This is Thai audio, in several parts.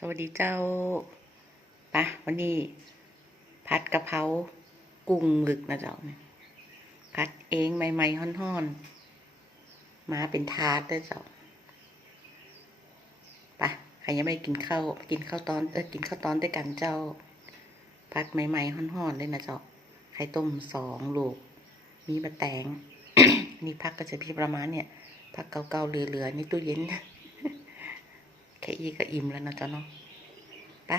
สวัสดีเจ้าปะวันนี้ผัดกะเพรากุ้งหมึกนะเจ้าผัดเองใหม่ๆห่อนๆ มาเป็นทาร์ตด้เจ้าปะใครยังไม่ได้กินข้าวกินข้าวตอนเออกินข้าวตอนด้วยกันเจ้าผัดใหม่ๆห่อนๆเลยนะเจ้าไข่ต้มสองลูก มีมะแตงนี่พักก็จะพี่ประมาณเนี่ยพักเก่าๆเหลือๆในตู้เย็น แค่อีก็อิ่มแล้วนะเจ้าเนาะไป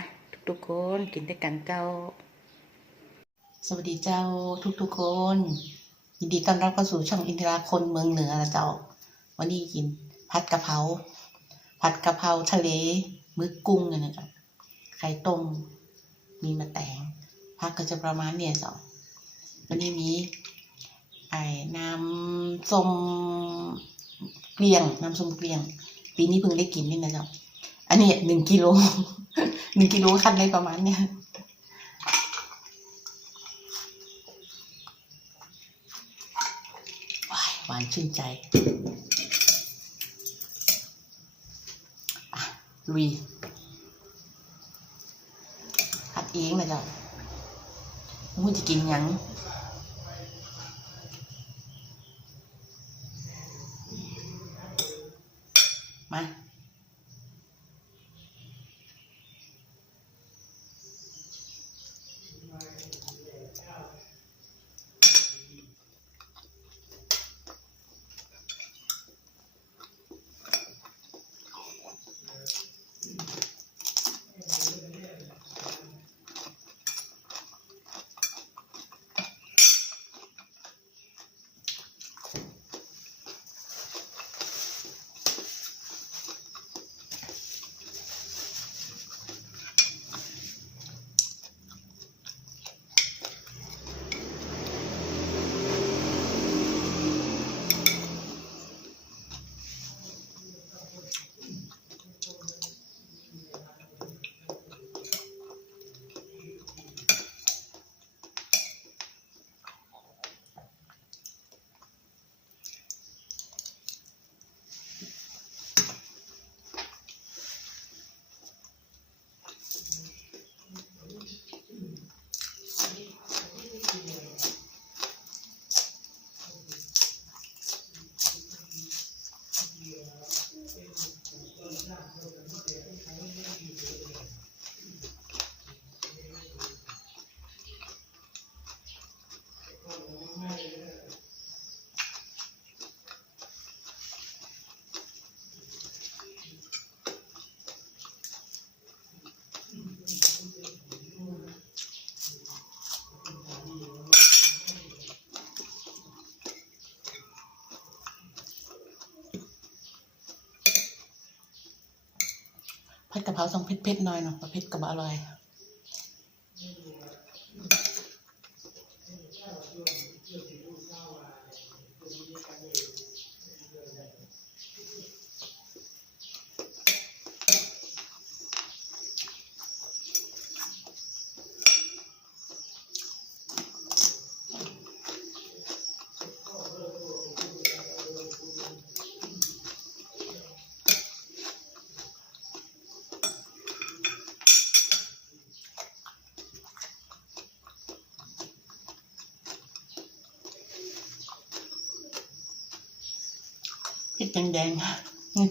ทุกๆคนกินด้วยกันเจ้า สวัสดีเจ้าทุกๆคน ยินดีต้อนรับเข้าสู่ช่องอินทราคนเมืองเหนือนะเจ้า วันนี้กินผัดกะเพราผัดกะเพราทะเลมึกกุ้งกันนะจ้าไข่ต้มมีมะแตงผักก็จะประมาณเนี่ยเจ้าวันนี้มีไอ้น้ำส้มเกลียงน้ำส้มเกลียง ปีนี้เพิ่งได้กินนี่นะเจ้า อันนี้หนึ่งกิโลหนึ่งกิโลคันได้ประมาณเนี้ยว้ายหวานชื่นใจอะลุยผัดเองนะจ้ามึงจะกินยัง มา กะเพราต้องเผ็ดๆหน่อยเนาะเผ็ดกับอร่อย พริกแดงๆนี่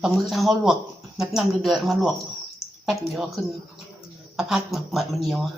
ปลาหมึกทางเขาลวกแบบน้ำเดือดๆมาลวกแป๊บเดียวขึ้นประพัดหมักหมัดมันเหนียวอะ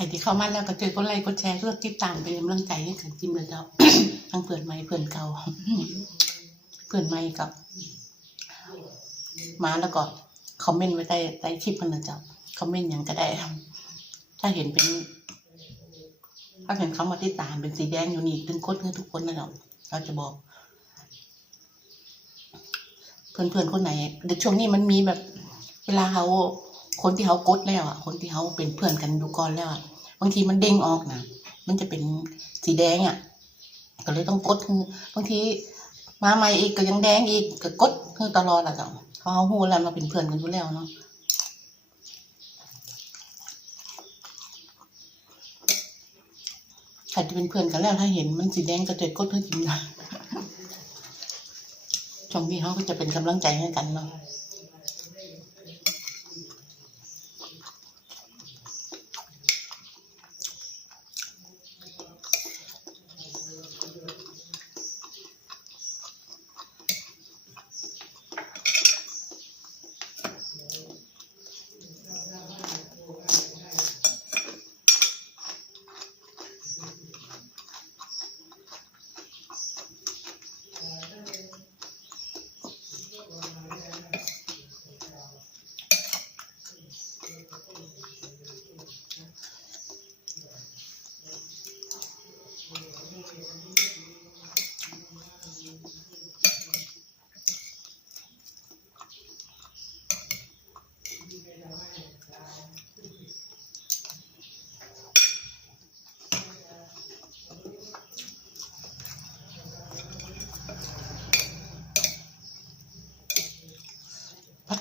ครที่เข้ามาแล้วก็เจอกดไลค์กดแชร์กดติดตามเป็นกำลังใจให้กันจิมเลยเจ้าทั้งเพื่อนใหม่เพื่อนเก่าเพื่อนใหม่กับมาแล้วก็คอมเมนต์ไว้ใต้ใต้คลิปมันนะเจ้าคอมเมนต์อย่างก็ได้ถ้าเห็นเป็น ถ้าเห็นเขามาติดตามเป็นสีแดงอยู่นี่ถึงกดเพื่อทุกคนนะเนาเราจะบอก เพื่อนๆคนไหนเดี๋ยวช่วงนี้มันมีแบบ เวลาเขา คนที่เขากดแล้วอะ คนที่เขาเป็นเพื่อนกันดูก่อนแล้วอะบางทีมันเด้งออกนะมันจะเป็นสีแดงอะ ก็เลยต้องกดคือบางทีมาใหม่อีกก็ยังแดงอีกก็กดคือตลอดอะจ้ะเขาเอาหูแล้วมาเป็นเพื่อนกันอยู่แล้วเนาะใครจะเป็นเพื่อนกันแล้วถ้าเห็นมันสีแดงก็จะกดเพื่อจริงนะช่วงนี้เขาก็จะเป็นกำลังใจให้กันเนาะ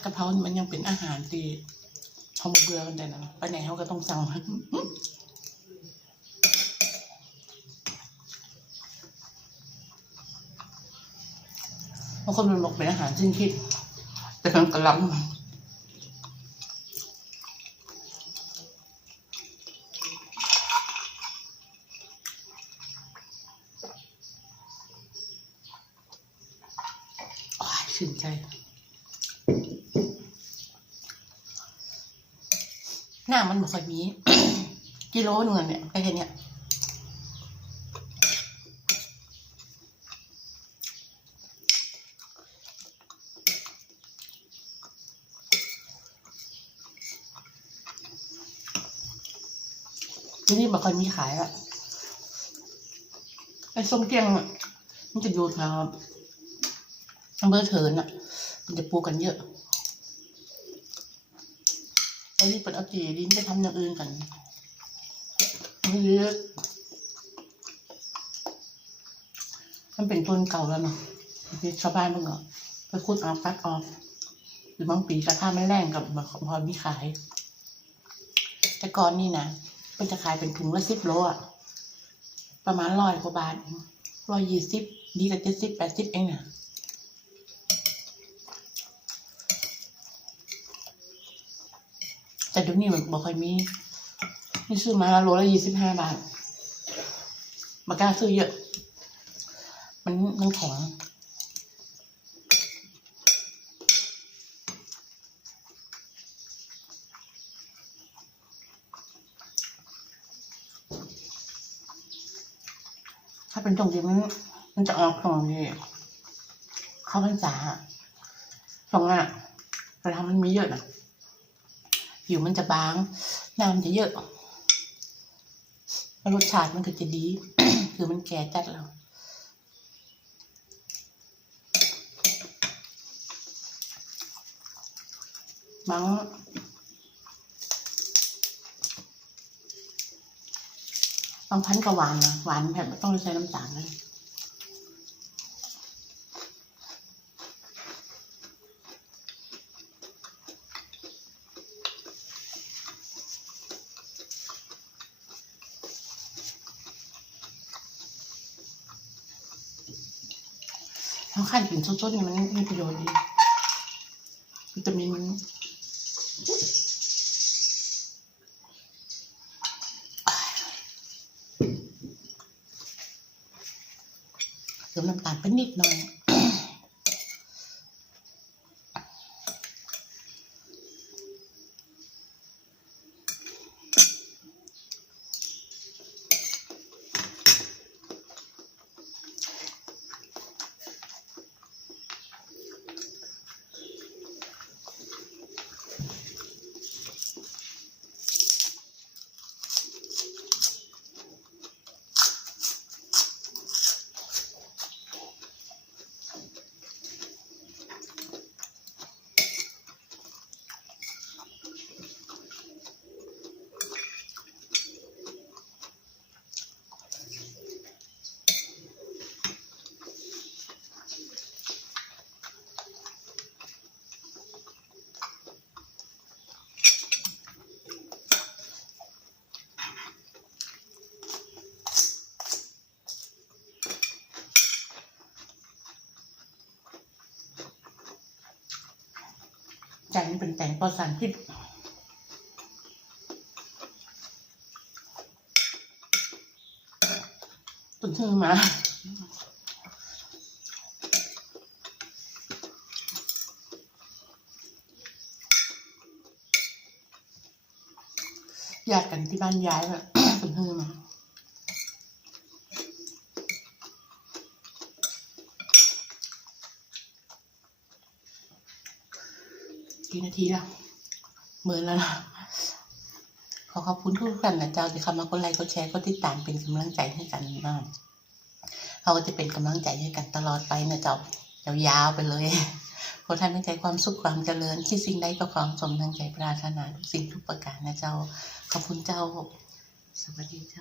ะเพรามันยังเป็นอาหารที่เขาเบื่อกันได้นะไปไหนเขาก็ต้องสั่งบางคนมันบอกเป็นอาหารสิ้นคิด แต่มันกระลำโอ้ยชื่นใจ น้ามันบ่ค่อยมี กิโลหนึงอเนี่ยไอ้แค่เนี้ยที่นี่บ่ค่อยมีขายอะไอ้ส้มเกี้ยงอะมันจะอยู่แถวอำเภอเถินอะมันจะปลูกกันเยอะ ไอ้นี่เป็นอาจีลิ้นไปทำอย่างอื่นกันไม่เยอะมันเป็นต้นเก่าแล้วเนาะที่ชาวบ้านมันก็ไปขุดเอาฟัดออกหรือบางปีกระท่ามันแรงกับพอมีขาย แต่ก่อนนี่นะมันจะขายเป็นถุงละสิบโลอะประมาณร้อยกว่าบาทร้อยยี่สิบดีกับเจ็ดสิบแปดสิบเองนะ แต่เดี๋ยวนี้มันบอกค่อยมีนี่ซื้อมาโลละยี่สิบห้าบาทมากล้าซื้อเยอะ มันมันแข็งถ้าเป็นตรงนี้มันมันจะออกตรงนี้เข้าพรรษาตรงนั้นอะเวลามันมีเยอะนะ ผิวมันจะบาง น้ำจะเยอะรสชาติมันก็จะดี คือมันแก่จัดแล้วบางบางพันก็หวานนะหวานแบบไม่ต้องใช้น้ำตาลเลย ทั้งขั้นกินสดๆเนี่ยมันมีประโยชน์ดีวิตามินมันเติมน้ำตาลไปนิดหน่อย แต่งปลอดสารพิษตุนชื่อมาอยากกันที่บ้านย้ายแบบ ตุนชื่อมา กี่นาทีแล้วหมื่นแล้วนะขอขอบคุณทุกท่านนะเจ้าที่เข้ามากดไลค์กดแชร์กดติดตามเป็นกำลังใจให้กันมากเราก็จะเป็นกำลังใจให้กันตลอดไปนะเจ้ายาวๆไปเลยขอท่านให้ใจความสุขความเจริญคิดสิ่งใดก็ความสมดังใจปรารถนาทุกสิ่งทุกประการนะเจ้า ขอบคุณเจ้า สวัสดีเจ้า